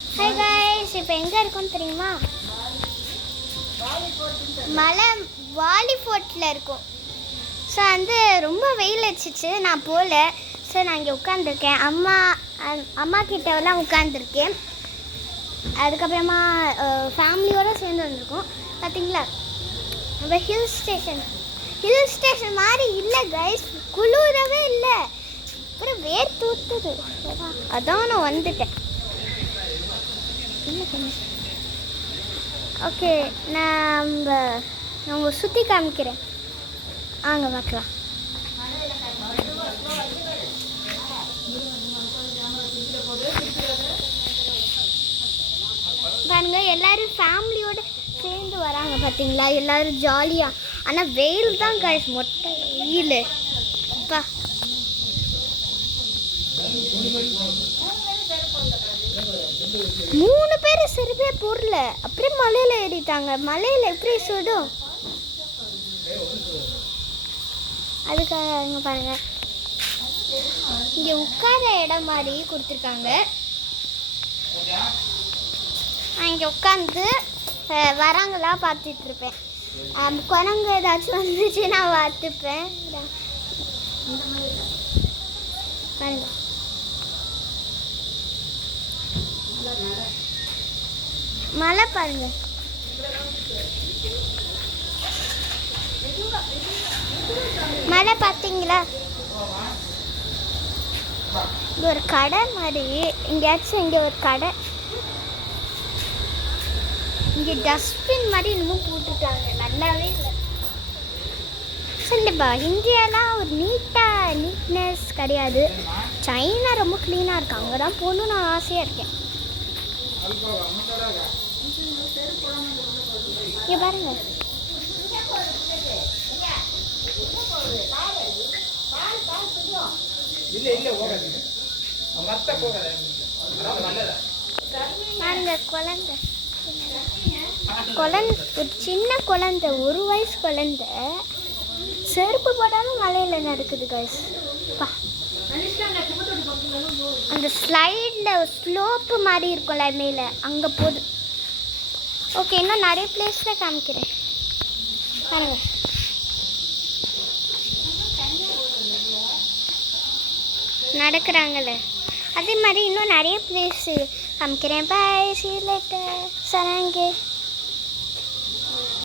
Hi guys, இப்போ எங்கே இருக்கோம் தெரியுமா? வாலி ஃபோர்ட்டில் இருக்கோம். ஸோ ரொம்ப வெயில் அடிச்சிச்சு, நான் போகல. ஸோ நான் இங்கே உட்காந்துருக்கேன். அம்மா கிட்டலாம் உட்காந்துருக்கேன். அதுக்கப்புறமா ஃபேமிலியோடு சேர்ந்து வந்திருக்கோம். பார்த்தீங்களா, நம்ம ஹில் ஸ்டேஷன் மாதிரி இல்லை கைஸ், குளிரவே இல்லை. அப்புறம் வேர் தூத்துது. அதான் நான் வந்துட்டேன். ஓகே, நம்ம சுற்றி காமிக்கிறேன். அங்கே பார்க்கலாம். பாருங்க, எல்லாரும் ஃபேமிலியோடு சேர்ந்து வராங்க. பார்த்தீங்களா, எல்லாரும் ஜாலியாக. ஆனால் வெயில் தான் கைஸ், மொட்டை வெயில். அப்பா, மூணு பேர் சரிவே போடல. அப்படியே மலையில ஏறிட்டாங்க. மலையில எப்படி சுடும்? அதுக்காக பாருங்க, இங்க உட்கார இடம் மாதிரி கொடுத்துருக்காங்க. இங்க உட்காந்து வராங்களா பார்த்துட்டு இருப்பேன். குரங்கு ஏதாச்சும் வந்துச்சு நான் பார்த்துப்பேன். பாருங்க, மழை பாருங்க. மழை பார்த்தீங்களா? இது ஒரு கடை மாதிரி. எங்கேயாச்சும் இங்கே ஒரு கடை. இங்கே டஸ்ட்பின் மாதிரி இன்னும் போட்டுட்டாங்க. நல்லாவே இல்லை. சொல்லுப்பா, இந்தியாலாம் ஒரு நீட்னஸ் கிடையாது. சைனா ரொம்ப க்ளீனாக இருக்கு. அங்கே தான் போகணுன்னு நான் ஆசையாக இருக்கேன். இங்கே பாருங்க, பாருங்க குழந்தை, ஒரு சின்ன குழந்தை, 1 வயசு குழந்தை செருப்பு போடாமல் மலையில் நடக்குது கைஸ். அந்த ஸ்லைடில் ஸ்லோப்பு மாதிரி இருக்கும்ல மேலே, அங்கே போகுது. ஓகே, இன்னும் நிறைய பிளேஸில் காமிக்கிறேன் பாருங்க. நடக்கிறாங்கல்ல, அதே மாதிரி இன்னும் நிறைய பிளேஸு காமிக்கிறேன். Bye, see you later. சரங்கே.